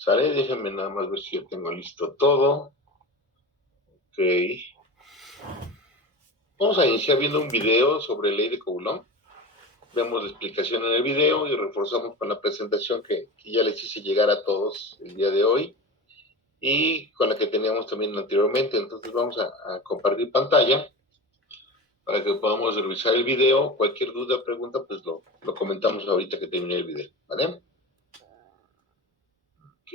¿Sale? Déjenme nada más ver si yo tengo listo todo. Ok. Vamos a iniciar viendo un video sobre ley de Coulomb. Vemos la explicación en el video y reforzamos con la presentación que ya les hice llegar a todos el día de hoy y con la que teníamos también anteriormente. Entonces vamos a compartir pantalla para que podamos revisar el video. Cualquier duda o pregunta, pues lo comentamos ahorita que termine el video. ¿Vale? Ok.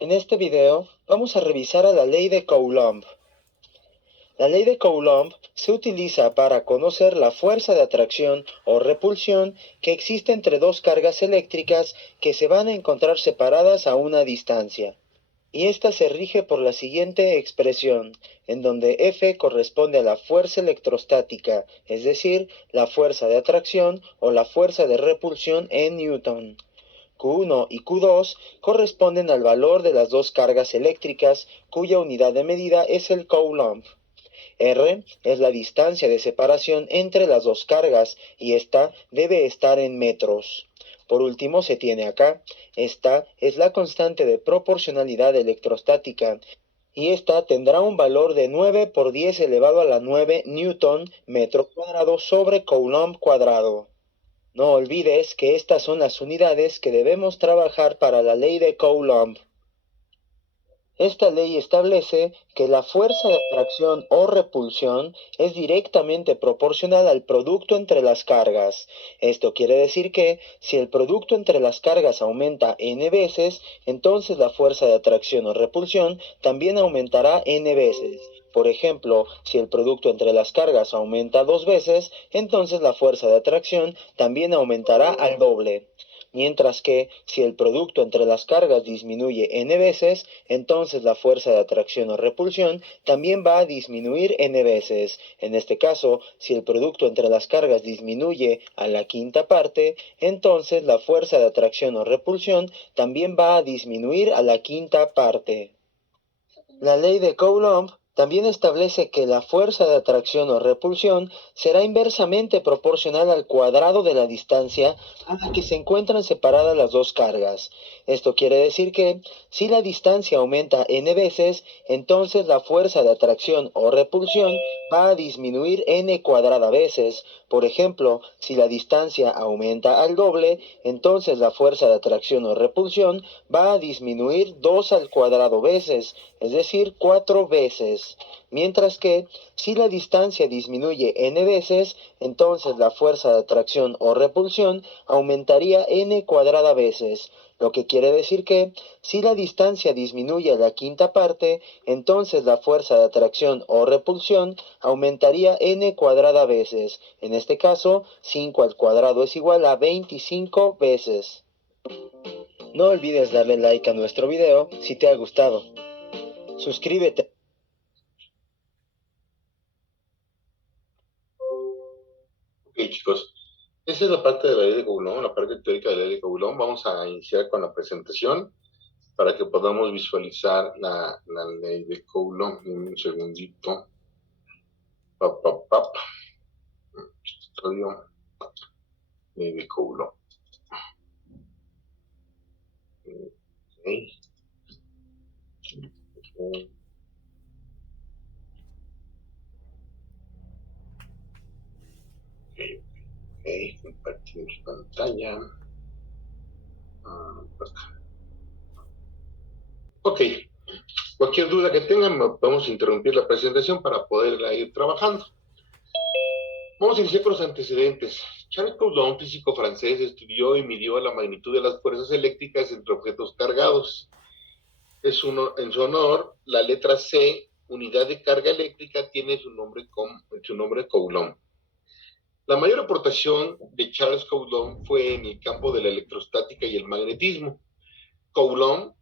En este video vamos a revisar a la ley de Coulomb. La ley de Coulomb se utiliza para conocer la fuerza de atracción o repulsión que existe entre dos cargas eléctricas que se van a encontrar separadas a una distancia. Y esta se rige por la siguiente expresión, en donde F corresponde a la fuerza electrostática, es decir, la fuerza de atracción o la fuerza de repulsión en Newton. Q1 y Q2 corresponden al valor de las dos cargas eléctricas, cuya unidad de medida es el Coulomb. R es la distancia de separación entre las dos cargas y esta debe estar en metros. Por último se tiene acá, esta es la constante de proporcionalidad electrostática y esta tendrá un valor de 9 por 10 elevado a la 9 newton metro cuadrado sobre Coulomb cuadrado. No olvides que estas son las unidades que debemos trabajar para la ley de Coulomb. Esta ley establece que la fuerza de atracción o repulsión es directamente proporcional al producto entre las cargas. Esto quiere decir que si el producto entre las cargas aumenta n veces, entonces la fuerza de atracción o repulsión también aumentará n veces. Por ejemplo, si el producto entre las cargas aumenta 2 veces, entonces la fuerza de atracción también aumentará al doble. Mientras que si el producto entre las cargas disminuye n veces, entonces la fuerza de atracción o repulsión también va a disminuir n veces. En este caso, si el producto entre las cargas disminuye a la quinta parte, entonces la fuerza de atracción o repulsión también va a disminuir a la quinta parte. La ley de Coulomb también establece que la fuerza de atracción o repulsión será inversamente proporcional al cuadrado de la distancia a la que se encuentran separadas las dos cargas. Esto quiere decir que si la distancia aumenta n veces, entonces la fuerza de atracción o repulsión va a disminuir n cuadrada veces. Por ejemplo, si la distancia aumenta al doble, entonces la fuerza de atracción o repulsión va a disminuir 2 al cuadrado veces, es decir, 4 veces. Mientras que si la distancia disminuye n veces, entonces la fuerza de atracción o repulsión aumentaría n cuadrada veces, lo que quiere decir que si la distancia disminuye a la quinta parte, entonces la fuerza de atracción o repulsión aumentaría n cuadrada veces. En este caso, 5 al cuadrado es igual a 25 veces. No olvides darle like a nuestro video si te ha gustado. Suscríbete. Ok, chicos. Esa es la parte de la ley de Coulomb, la parte teórica de la ley de Coulomb. Vamos a iniciar con la presentación para que podamos visualizar la ley de Coulomb. Un segundito. Pap, pap, pap. Estudio. Ley de Coulomb. Okay. Okay. Ok, compartimos pantalla. Ok, cualquier duda que tengan, vamos a interrumpir la presentación para poderla ir trabajando. Vamos a iniciar con los antecedentes. Charles Coulomb, físico francés, estudió y midió la magnitud de las fuerzas eléctricas entre objetos cargados. En su honor, la letra C, unidad de carga eléctrica, tiene su nombre Coulomb. La mayor aportación de Charles Coulomb fue en el campo de la electrostática y el magnetismo. Coulomb,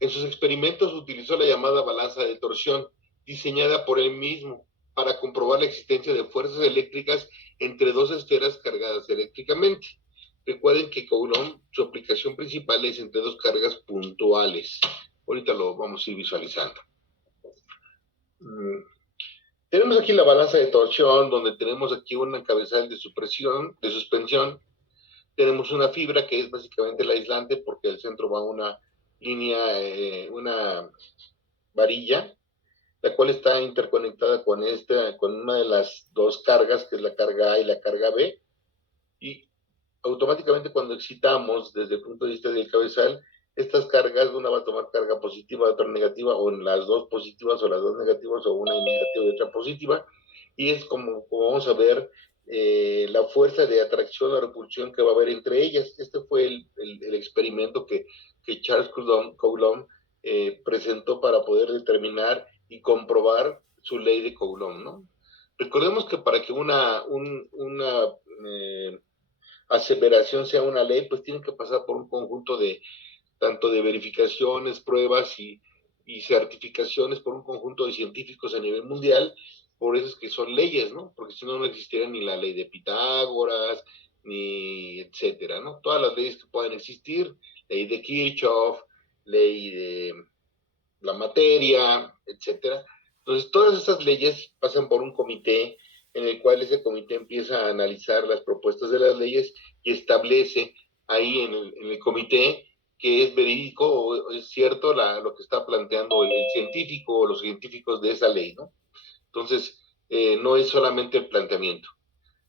en sus experimentos, utilizó la llamada balanza de torsión, diseñada por él mismo, para comprobar la existencia de fuerzas eléctricas entre dos esferas cargadas eléctricamente. Recuerden que Coulomb, su aplicación principal es entre dos cargas puntuales. Ahorita lo vamos a ir visualizando. Tenemos aquí la balanza de torsión, donde tenemos aquí una cabezal de supresión, de suspensión. Tenemos una fibra que es básicamente el aislante, porque al centro va una línea, una varilla, la cual está interconectada con una de las dos cargas, que es la carga A y la carga B, y automáticamente cuando excitamos desde el punto de vista del cabezal, estas cargas, una va a tomar carga positiva, otra negativa, o en las dos positivas o las dos negativas, o una negativa y otra positiva, y es como vamos a ver la fuerza de atracción o repulsión que va a haber entre ellas. Este fue el experimento que Charles Coulomb presentó para poder determinar y comprobar su ley de Coulomb, ¿no? Recordemos que para que una aseveración sea una ley, pues tiene que pasar por un conjunto de tanto de verificaciones, pruebas y certificaciones por un conjunto de científicos a nivel mundial. Por eso es que son leyes, ¿no? Porque si no, no existiría ni la ley de Pitágoras, ni etcétera, ¿no? Todas las leyes que puedan existir, ley de Kirchhoff, ley de la materia, etcétera. Entonces, todas esas leyes pasan por un comité en el cual ese comité empieza a analizar las propuestas de las leyes y establece ahí en el comité que es verídico o es cierto lo que está planteando el científico o los científicos de esa ley, ¿no? Entonces, no es solamente el planteamiento.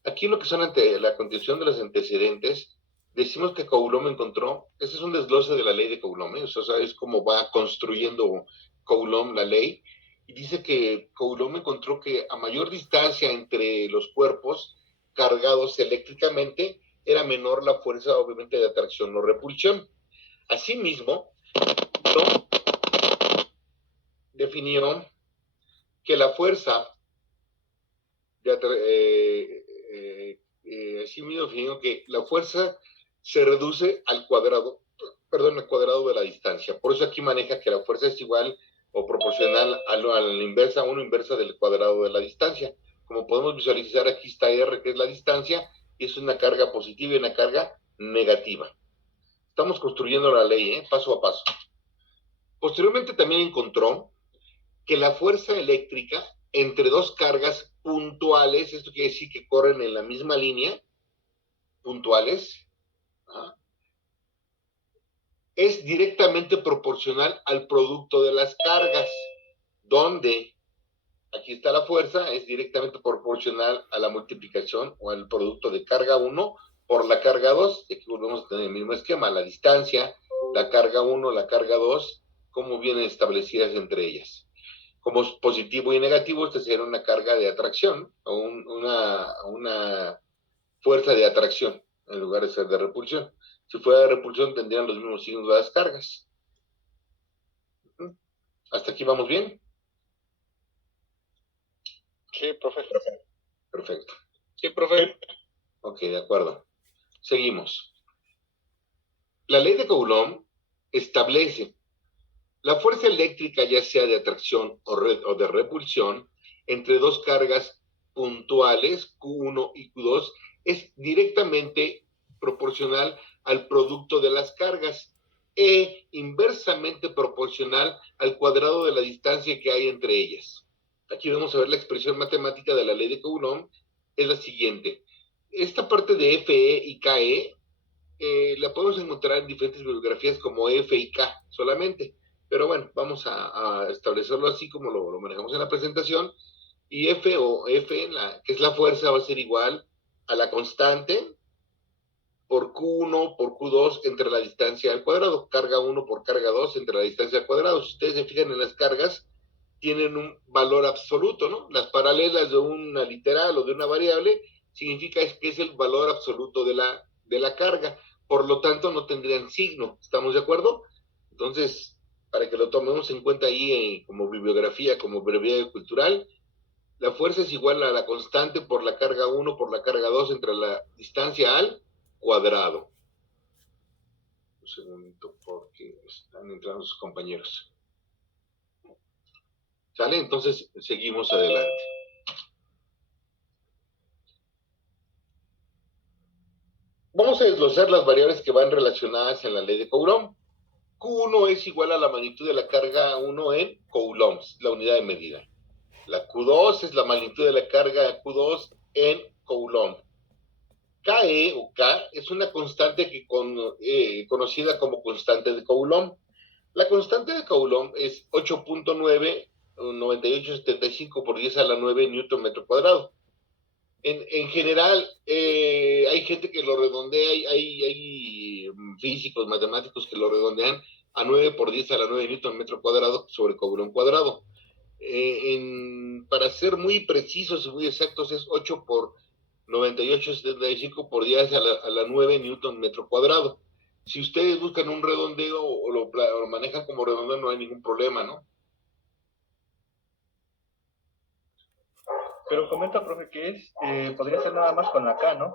Aquí lo que son la condición de los antecedentes, decimos que Coulomb encontró, ese es un desglose de la ley de Coulomb, o sea, es como va construyendo Coulomb la ley, y dice que Coulomb encontró que a mayor distancia entre los cuerpos cargados eléctricamente, era menor la fuerza, obviamente, de atracción o repulsión. Asimismo, Coulomb definió que la fuerza asimismo definió que la fuerza se reduce al cuadrado de la distancia. Por eso aquí maneja que la fuerza es igual o proporcional a la inversa, una inversa del cuadrado de la distancia. Como podemos visualizar, aquí está R, que es la distancia, y es una carga positiva y una carga negativa. Estamos construyendo la ley, paso a paso. Posteriormente también encontró que la fuerza eléctrica entre dos cargas puntuales, esto quiere decir que corren en la misma línea, puntuales, es directamente proporcional al producto de las cargas, donde aquí está la fuerza, es directamente proporcional a la multiplicación o al producto de carga 1 por la carga 2, y aquí volvemos a tener el mismo esquema, la distancia, la carga 1, la carga 2, cómo vienen establecidas entre ellas. Como positivo y negativo, esta sería una carga de atracción o una fuerza de atracción en lugar de ser de repulsión. Si fuera de repulsión, tendrían los mismos signos de las cargas. ¿Hasta aquí vamos bien? Sí, profe. Perfecto. Sí, profe. Ok, de acuerdo. Seguimos. La ley de Coulomb establece la fuerza eléctrica, ya sea de atracción o de repulsión, entre dos cargas puntuales, Q1 y Q2, es directamente proporcional al producto de las cargas e inversamente proporcional al cuadrado de la distancia que hay entre ellas. Aquí vamos a ver la expresión matemática de la ley de Coulomb, es la siguiente. Esta parte de FE y KE la podemos encontrar en diferentes bibliografías como F y K solamente. Pero bueno, vamos a establecerlo así como lo manejamos en la presentación. Y F o F, que es la fuerza, va a ser igual a la constante por Q1 por Q2 entre la distancia al cuadrado. Carga 1 por carga 2 entre la distancia al cuadrado. Si ustedes se fijan en las cargas, tienen un valor absoluto, ¿no? Las paralelas de una literal o de una variable significa que es el valor absoluto de la carga. Por lo tanto, no tendrían signo. ¿Estamos de acuerdo? Entonces, para que lo tomemos en cuenta ahí como bibliografía, como breviario cultural, la fuerza es igual a la constante por la carga 1 por la carga 2 entre la distancia al cuadrado. Un segundito porque están entrando sus compañeros. ¿Sale? Entonces, seguimos adelante. Vamos a desglosar las variables que van relacionadas en la ley de Coulomb. Q1 es igual a la magnitud de la carga 1 en coulombs, la unidad de medida. La Q2 es la magnitud de la carga Q2 en Coulomb. KE o K es una constante conocida como constante de Coulomb. La constante de Coulomb es 8.99875 por 10 a la 9 newton metro cuadrado. En general, hay gente que lo redondea, hay físicos, matemáticos que lo redondean a 9 por 10 a la 9 newton metro cuadrado sobre Coulomb cuadrado. Para ser muy precisos y muy exactos, es 8 por 98.75 por 10 a la 9 newton metro cuadrado. Si ustedes buscan un redondeo o lo manejan como redondeo, no hay ningún problema, ¿no? Pero comenta, profe, que podría ser nada más con la K, ¿no?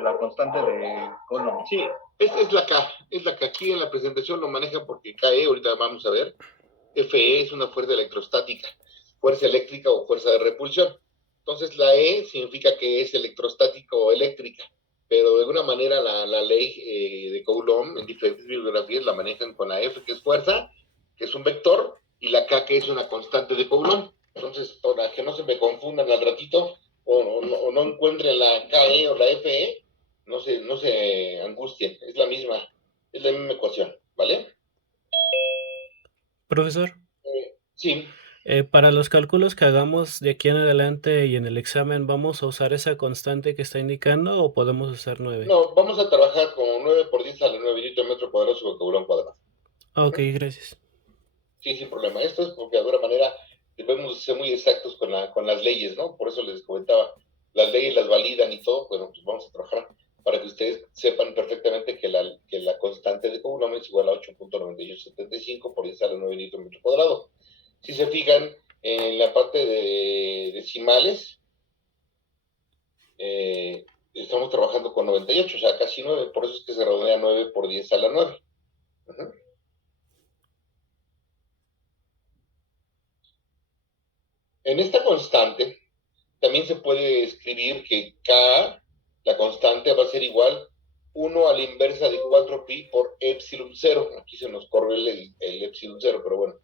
La constante de Coulomb. Sí, es la K. Aquí en la presentación lo manejan porque KE, ahorita vamos a ver. FE es una fuerza electrostática, fuerza eléctrica o fuerza de repulsión. Entonces la E significa que es electrostática o eléctrica, pero de alguna manera la ley de Coulomb en diferentes bibliografías la manejan con la F, que es fuerza, que es un vector, y la K, que es una constante de Coulomb. Entonces, para que no se me confundan al ratito, o no encuentren la KE o la FE, no se angustien, es la misma ecuación, ¿vale? Profesor, Sí. para los cálculos que hagamos de aquí en adelante y en el examen, ¿vamos a usar esa constante que está indicando o podemos usar 9? No, vamos a trabajar con 9 por 10 a la 9 newton metro cuadrado sobre Coulomb cuadrado. Ok, gracias. Sí, sin problema. Esto es porque de alguna manera debemos ser muy exactos con las leyes, ¿no? Por eso les comentaba, las leyes las validan y todo. Bueno, pues vamos a trabajar para que ustedes sepan perfectamente que la constante de Coulomb es igual a 8.9875 por 10 a la 9 newton metro cuadrado. Si se fijan en la parte de decimales, estamos trabajando con 98, o sea, casi 9, por eso es que se redondea 9 por 10 a la 9. Uh-huh. En esta constante, también se puede escribir que K, la constante, va a ser igual 1 a la inversa de 4pi por epsilon 0. Aquí se nos corre el epsilon 0, pero bueno,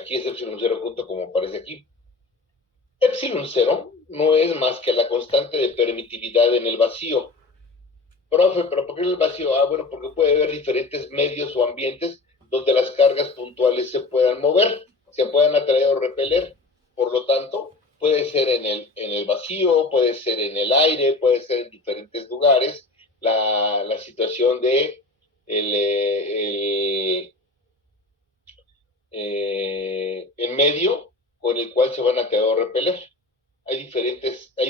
aquí es epsilon 0 junto como aparece aquí. Epsilon 0 no es más que la constante de permitividad en el vacío. Profe, ¿pero por qué el vacío? Bueno, porque puede haber diferentes medios o ambientes donde las cargas puntuales se puedan mover, se puedan atraer o repeler. Por lo tanto, puede ser en el vacío, puede ser en el aire, puede ser en diferentes lugares. La situación de el medio con el cual se van a atraer o repeler. Hay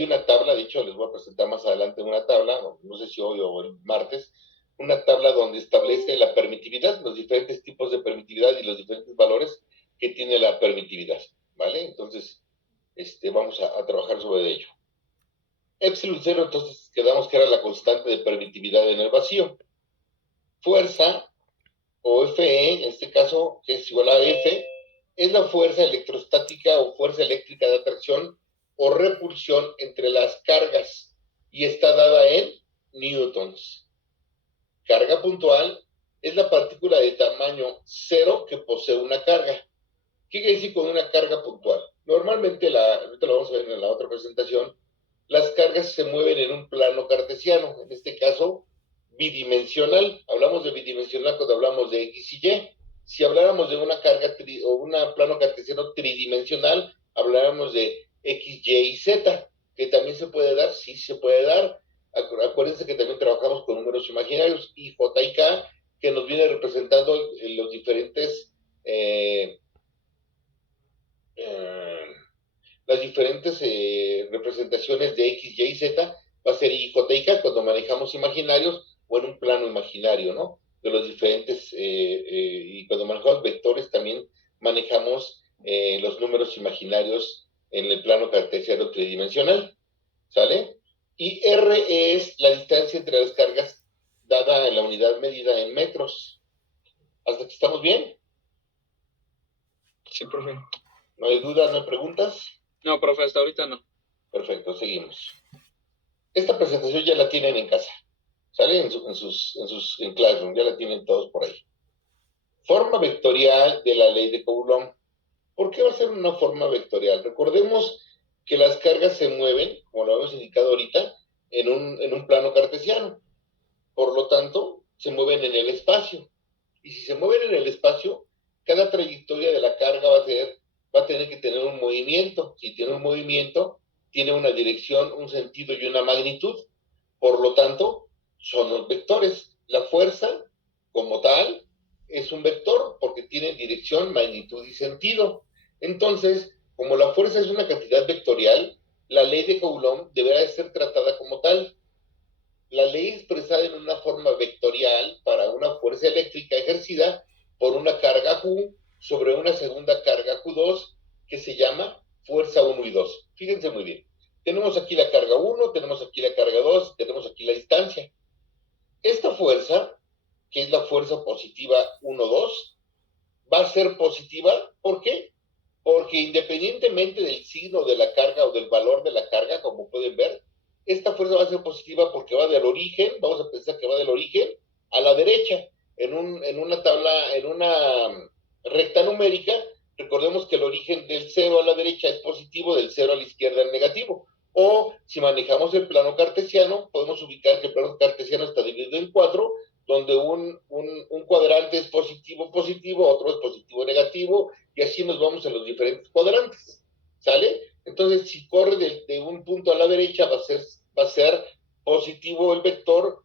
una tabla, de hecho les voy a presentar más adelante una tabla, no sé si hoy o el martes, una tabla donde establece la permitividad, los diferentes tipos de permitividad y los diferentes valores que tiene la permitividad, ¿vale? Entonces, vamos a trabajar sobre ello. Epsilon 0, entonces quedamos que era la constante de permitividad en el vacío. Fuerza, o Fe, en este caso, que es igual a F, es la fuerza electrostática o fuerza eléctrica de atracción o repulsión entre las cargas y está dada en newtons. Carga puntual es la partícula de tamaño cero que posee una carga. ¿Qué quiere decir con una carga puntual? Normalmente, ahorita lo vamos a ver en la otra presentación, las cargas se mueven en un plano cartesiano, en este caso bidimensional. Hablamos de bidimensional cuando hablamos de X y Y. Si habláramos de una carga o un plano cartesiano tridimensional, habláramos de X, Y y Z, que también se puede dar, sí se puede dar. Acuérdense que también trabajamos con números imaginarios, I, J y K, que nos viene representando los diferentes las diferentes representaciones de X, Y y Z. Va a ser I, J y K cuando manejamos imaginarios o en un plano imaginario, ¿no? De los diferentes, y cuando manejamos vectores también manejamos los números imaginarios en el plano cartesiano tridimensional, ¿sale? Y R es la distancia entre las cargas dada en la unidad medida en metros. ¿Hasta aquí estamos bien? Sí, profe. ¿No hay dudas, no hay preguntas? No, profe, hasta ahorita no. Perfecto, seguimos. Esta presentación ya la tienen en casa, ¿sale? En Classroom, ya la tienen todos por ahí. Forma vectorial de la ley de Coulomb. ¿Por qué va a ser una forma vectorial? Recordemos que las cargas se mueven, como lo hemos indicado ahorita, en un plano cartesiano. Por lo tanto, se mueven en el espacio. Y si se mueven en el espacio, cada trayectoria de la carga va a tener que tener un movimiento. Si tiene un movimiento, tiene una dirección, un sentido y una magnitud. Por lo tanto, son los vectores. La fuerza, como tal, es un vector porque tiene dirección, magnitud y sentido. Entonces, como la fuerza es una cantidad vectorial, la ley de Coulomb deberá de ser tratada como tal. La ley expresada en una forma vectorial para una fuerza eléctrica ejercida por una carga Q sobre una segunda carga Q2 que se llama fuerza 1 y 2. Fíjense muy bien. Tenemos aquí la carga 1, tenemos aquí la carga 2, tenemos aquí la distancia. Esta fuerza, que es la fuerza positiva 1-2, va a ser positiva. ¿Por qué? Porque independientemente del signo de la carga o del valor de la carga, como pueden ver, esta fuerza va a ser positiva porque va del origen, vamos a pensar que va del origen a la derecha. En una tabla, en una recta numérica, recordemos que el origen del 0 a la derecha es positivo, del 0 a la izquierda es negativo. O si manejamos el plano cartesiano, podemos ubicar que el plano cartesiano está dividido en 4, donde un cuadrante es positivo, positivo, otro es positivo, negativo, y así nos vamos en los diferentes cuadrantes, ¿sale? Entonces, si corre de un punto a la derecha, va a ser positivo el vector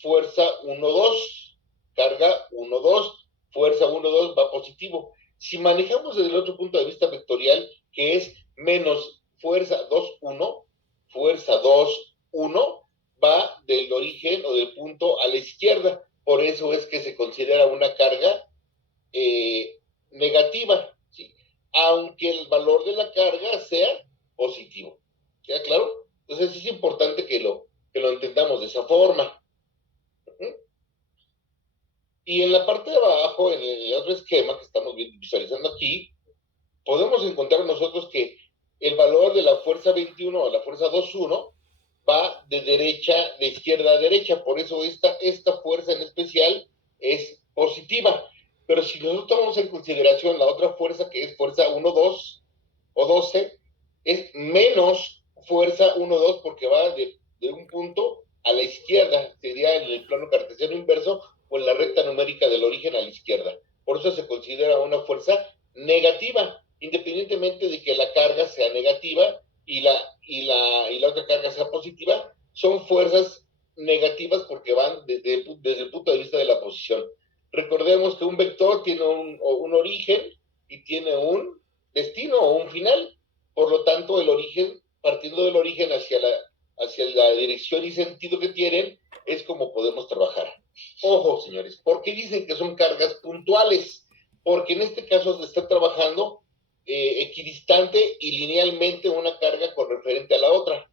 fuerza 1-2, carga 1-2, fuerza 1-2 va positivo. Si manejamos desde el otro punto de vista vectorial, que es menos fuerza 2-1, fuerza 2-1, va del origen o del punto a la izquierda. Por eso es que se considera una carga negativa, ¿sí? Aunque el valor de la carga sea positivo. ¿Queda claro? Entonces es importante que lo entendamos de esa forma. Y en la parte de abajo, en el otro esquema que estamos visualizando aquí, podemos encontrar nosotros que el valor de la fuerza 21 o la fuerza 2-1 va de izquierda a derecha. Por eso esta fuerza en especial es positiva. Pero si nosotros tomamos en consideración la otra fuerza, que es fuerza 1-2 o 12, es menos fuerza 1-2 porque va de un punto a la izquierda, sería en el plano cartesiano inverso o en la recta numérica del origen a la izquierda. Por eso se considera una fuerza negativa, independientemente de que la carga sea negativa y la otra carga sea positiva. Son fuerzas negativas porque van desde el punto de vista de la posición. Recordemos que un vector tiene un origen y tiene un destino o un final. Por lo tanto, el origen, partiendo del origen hacia la dirección y sentido que tienen, es como podemos trabajar. Ojo, señores, ¿por qué dicen que son cargas puntuales? Porque en este caso se está trabajando equidistante y linealmente una carga con referente a la otra.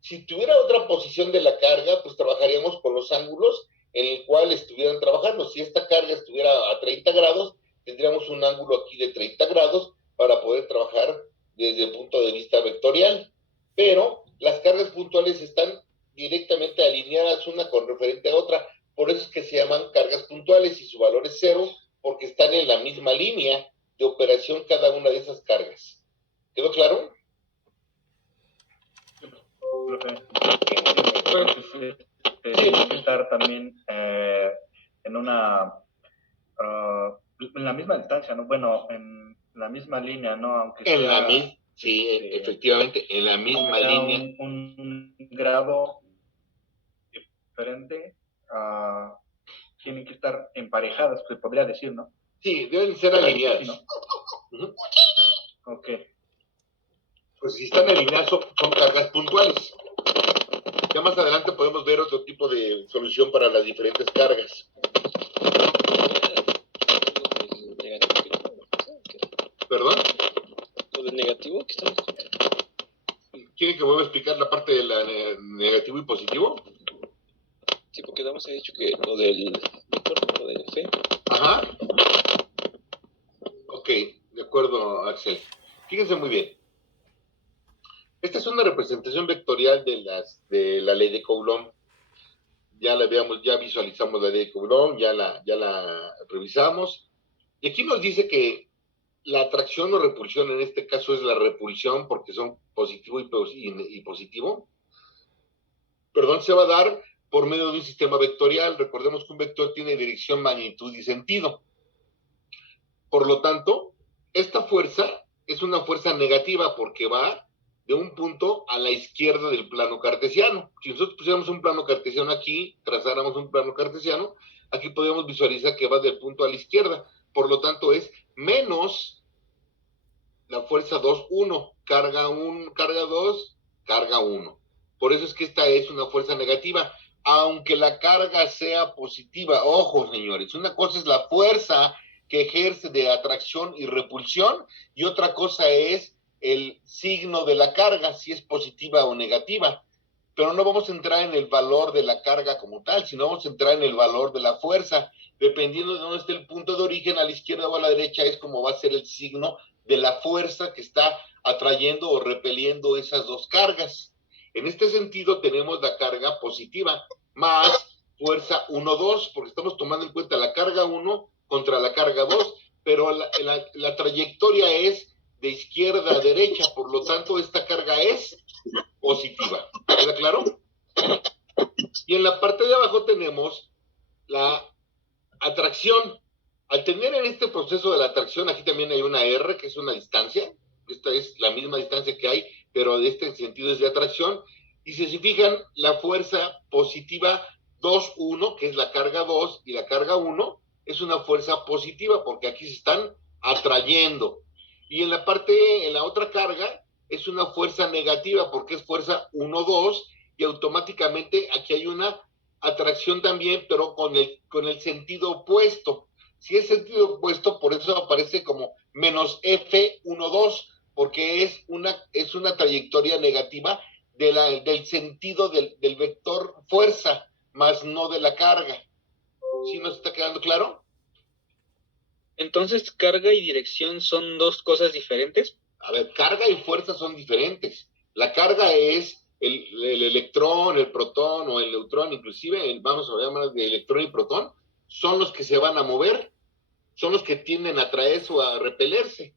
Si tuviera otra posición de la carga, pues trabajaríamos con los ángulos en el cual estuvieran trabajando. Si esta carga estuviera a 30 grados, tendríamos un ángulo aquí de 30 grados para poder trabajar desde el punto de vista vectorial. Pero las cargas puntuales están directamente alineadas una con referente a otra. Por eso es que se llaman cargas puntuales y su valor es 0, porque están en la misma línea de operación cada una de esas cargas. ¿Quedó claro? Tiene que estar también en la misma distancia, ¿no? Bueno, en la misma línea, ¿no? Aunque En sea, la misma, sí, efectivamente, en la misma línea. Un grado diferente, tienen que estar emparejadas, se podría decir, ¿no? Sí, deben ser alineadas. ¿No? Uh-huh. Ok. Pues si están alineadas son cargas puntuales. Ya más adelante podemos ver otro tipo de solución para las diferentes cargas. ¿Perdón? Lo del negativo que estamos contando. ¿Quieren que vuelva a explicar la parte de la negativo y positivo? Sí, porque damos dicho que lo del vector, lo del F. Ajá. Ok, de acuerdo, Axel. Fíjense muy bien. Esta es una representación vectorial de la ley de Coulomb. Ya visualizamos la ley de Coulomb, ya la revisamos. Y aquí nos dice que la atracción o repulsión, en este caso es la repulsión, porque son positivo y positivo, perdón, se va a dar por medio de un sistema vectorial. Recordemos que un vector tiene dirección, magnitud y sentido. Por lo tanto, esta fuerza es una fuerza negativa porque va de un punto a la izquierda del plano cartesiano. Si nosotros pusiéramos un plano cartesiano aquí, trazáramos un plano cartesiano, aquí podemos visualizar que va del punto a la izquierda. Por lo tanto, es menos la fuerza 2, 1, carga 1, carga 2, carga 1. Por eso es que esta es una fuerza negativa, aunque la carga sea positiva. Ojo, señores, una cosa es la fuerza que ejerce de atracción y repulsión, y otra cosa es el signo de la carga, si es positiva o negativa. Pero no vamos a entrar en el valor de la carga como tal, sino vamos a entrar en el valor de la fuerza. Dependiendo de dónde esté el punto de origen, a la izquierda o a la derecha, es como va a ser el signo de la fuerza que está atrayendo o repeliendo esas dos cargas. En este sentido tenemos la carga positiva más fuerza 1, 2, porque estamos tomando en cuenta la carga 1 contra la carga 2, pero la trayectoria es de izquierda a derecha, por lo tanto esta carga es positiva. ¿Queda claro? Y en la parte de abajo tenemos la atracción. Al tener en este proceso de la atracción, aquí también hay una R, que es una distancia. Esta es la misma distancia que hay, pero de este sentido es de atracción. Y si se fijan, la fuerza positiva 2, 1, que es la carga 2 y la carga 1, es una fuerza positiva porque aquí se están atrayendo. Y en la otra carga es una fuerza negativa porque es fuerza 1, 2, y automáticamente aquí hay una atracción también, pero con el sentido opuesto. Si es sentido opuesto, por eso aparece como menos F1, 2, porque es una trayectoria negativa del sentido del vector fuerza, más no de la carga. ¿Sí nos está quedando claro? Entonces, ¿carga y dirección son dos cosas diferentes? A ver, carga y fuerza son diferentes. La carga es el electrón, el protón o el neutrón, inclusive, vamos a llamar de electrón y protón, son los que se van a mover, son los que tienden a atraerse o a repelerse.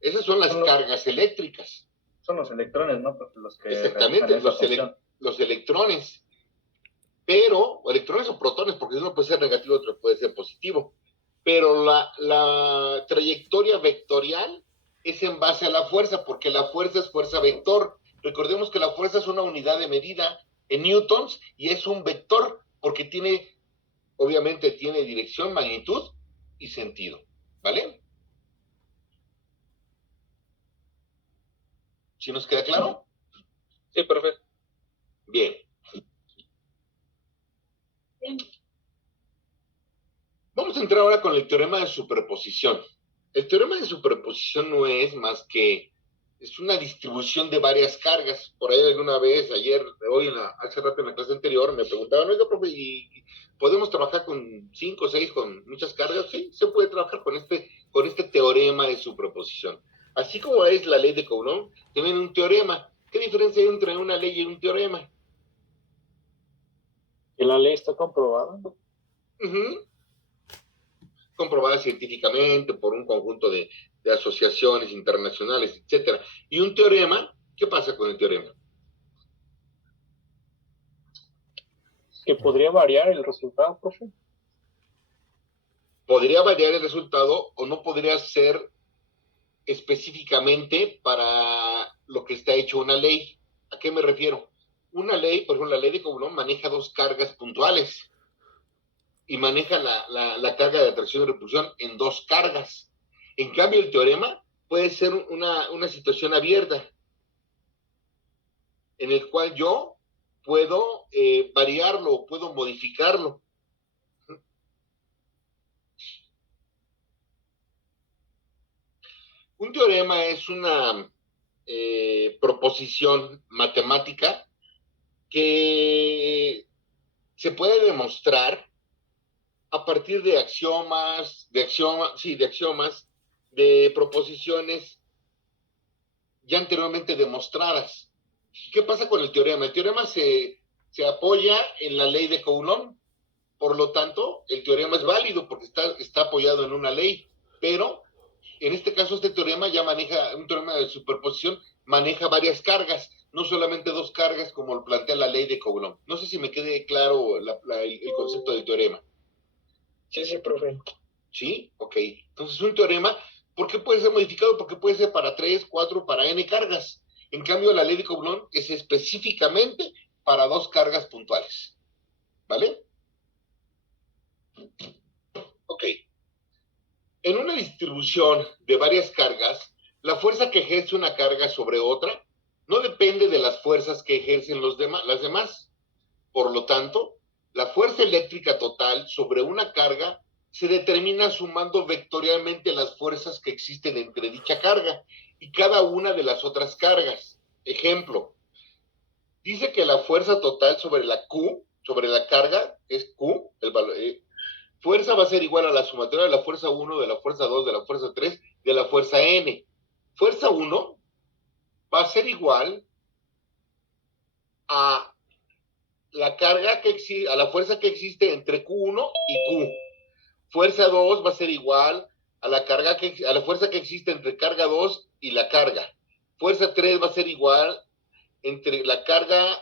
Esas son las cargas eléctricas. Son los electrones, ¿no? Los que exactamente, los electrones. Pero, electrones o protones, porque uno puede ser negativo, otro puede ser positivo. Pero la trayectoria vectorial es en base a la fuerza, porque la fuerza es fuerza vector. Recordemos que la fuerza es una unidad de medida en newtons y es un vector, porque obviamente tiene dirección, magnitud y sentido. ¿Vale? ¿Sí nos queda claro? Sí, perfecto. Bien. Vamos a entrar ahora con el teorema de superposición. El teorema de superposición no es más que es una distribución de varias cargas. Por ahí alguna vez, hace rato en la clase anterior, me preguntaban, oiga, profe, ¿y podemos trabajar con 5 o 6 con muchas cargas? Sí, se puede trabajar con este teorema de superposición. Así como es la ley de Coulomb, también un teorema. ¿Qué diferencia hay entre una ley y un teorema? ¿Que la ley está comprobada? Comprobada científicamente por un conjunto de asociaciones internacionales, etcétera. Y un teorema, ¿qué pasa con el teorema? ¿Que podría variar el resultado, profe? Podría variar el resultado o no podría ser específicamente para lo que está hecho una ley. ¿A qué me refiero? Una ley, por ejemplo, la ley de Coulomb maneja dos cargas puntuales y maneja la carga de atracción y repulsión en dos cargas. En cambio, el teorema puede ser una situación abierta en el cual yo puedo variarlo o puedo modificarlo. Un teorema es una proposición matemática que se puede demostrar a partir de axiomas, de proposiciones ya anteriormente demostradas. ¿Qué pasa con el teorema? El teorema se apoya en la ley de Coulomb, por lo tanto, el teorema es válido porque está apoyado en una ley, pero en este caso este teorema ya maneja, un teorema de superposición, maneja varias cargas, no solamente dos cargas como lo plantea la ley de Coulomb. No sé si me quede claro el concepto del teorema. Sí, sí, profe. ¿Sí? Ok. Entonces un teorema, ¿por qué puede ser modificado? Porque puede ser para 3, 4, para n cargas. En cambio, la ley de Coulomb es específicamente para dos cargas puntuales. ¿Vale? Ok. En una distribución de varias cargas, la fuerza que ejerce una carga sobre otra no depende de las fuerzas que ejercen las demás. Por lo tanto, la fuerza eléctrica total sobre una carga se determina sumando vectorialmente las fuerzas que existen entre dicha carga y cada una de las otras cargas. Ejemplo, dice que la fuerza total sobre la Q, sobre la carga, que es Q, fuerza va a ser igual a la sumatoria de la fuerza 1, de la fuerza 2, de la fuerza 3, de la fuerza N. Fuerza 1 va a ser igual a la carga que existe, a la fuerza que existe entre Q1 y Q. Fuerza 2 va a ser igual a la fuerza que existe entre carga 2 y la carga. Fuerza 3 va a ser igual entre la carga,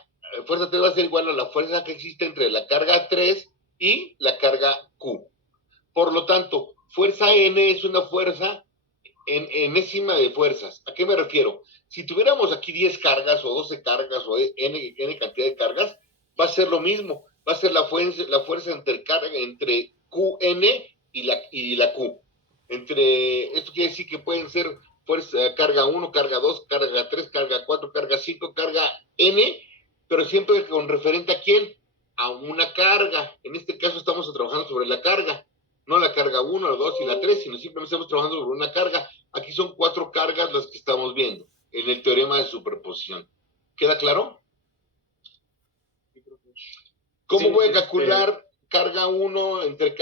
fuerza 3 va a ser igual a la fuerza que existe entre la carga 3 y la carga Q. Por lo tanto, fuerza N es una fuerza en enésima de fuerzas. ¿A qué me refiero? Si tuviéramos aquí 10 cargas o 12 cargas o n cantidad de cargas, va a ser lo mismo. Va a ser la fuerza entre QN y la Q. Esto quiere decir que pueden ser fuerza, carga 1, carga 2, carga 3, carga 4, carga 5, carga N, pero siempre con referente a quién, a una carga. En este caso estamos trabajando sobre la carga, no la carga 1, la 2 y la 3, sino simplemente estamos trabajando sobre una carga. Aquí son 4 cargas las que estamos viendo en el teorema de superposición. ¿Queda claro? ¿Cómo voy a calcular carga 1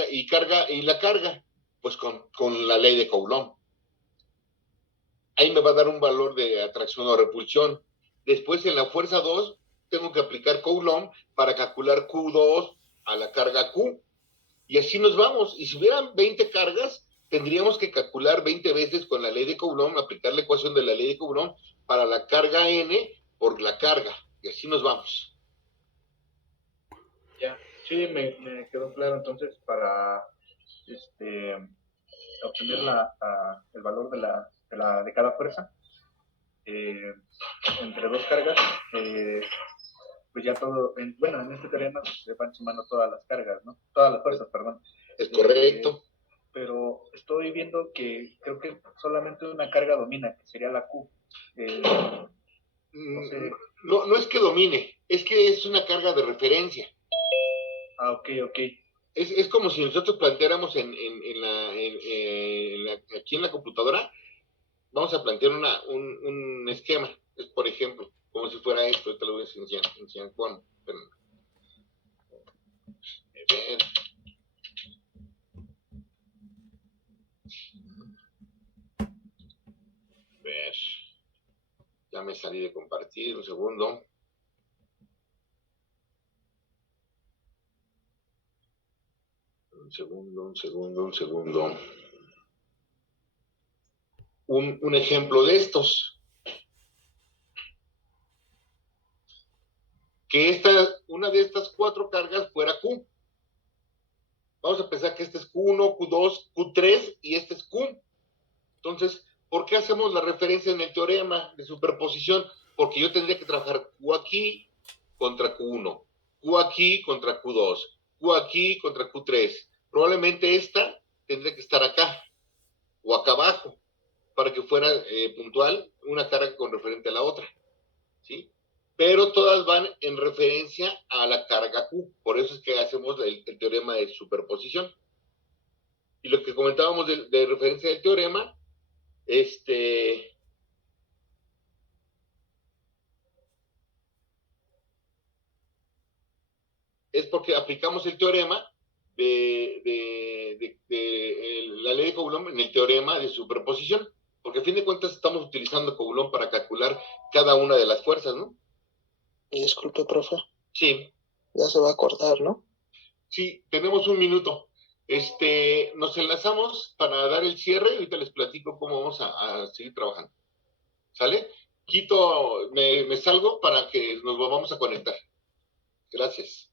y la carga? Pues con la ley de Coulomb. Ahí me va a dar un valor de atracción o repulsión. Después en la fuerza 2 tengo que aplicar Coulomb para calcular Q2 a la carga Q. Y así nos vamos. Y si hubieran 20 cargas, tendríamos que calcular 20 veces con la ley de Coulomb, aplicar la ecuación de la ley de Coulomb para la carga N por la carga. Y así nos vamos. Ya, sí, me quedó claro. Entonces, para obtener el valor de cada fuerza entre dos cargas, pues ya todo, bueno, en este teorema se van sumando todas las cargas, ¿no? Todas las fuerzas, perdón. Es correcto. Pero estoy viendo que creo que solamente una carga domina, que sería la Q. No sé. No es que domine, es que es una carga de referencia. Ah, ok. Es como si nosotros planteáramos aquí en la computadora, vamos a plantear un esquema, por ejemplo, como si fuera esto. Te lo voy a enseñar con. A ver. Ya me salí de compartir, un segundo. Un segundo. Un ejemplo de estos. Que una de estas 4 cargas fuera Q. Vamos a pensar que este es Q1, Q2, Q3 y este es Q. Entonces, ¿por qué hacemos la referencia en el teorema de superposición? Porque yo tendría que trabajar Q aquí contra Q1, Q aquí contra Q2, Q aquí contra Q3. Probablemente esta tendría que estar acá o acá abajo para que fuera puntual una carga con referente a la otra, ¿sí? Pero todas van en referencia a la carga Q. Por eso es que hacemos el teorema de superposición. Y lo que comentábamos de referencia del teorema, es porque aplicamos el teorema de la ley de Coulomb en el teorema de superposición, porque a fin de cuentas estamos utilizando Coulomb para calcular cada una de las fuerzas, ¿no? Y disculpe, profe. Sí. Ya se va a acordar, ¿no? Sí, tenemos un minuto. Nos enlazamos para dar el cierre y ahorita les platico cómo vamos a seguir trabajando. ¿Sale? Me salgo para que nos volvamos a conectar. Gracias.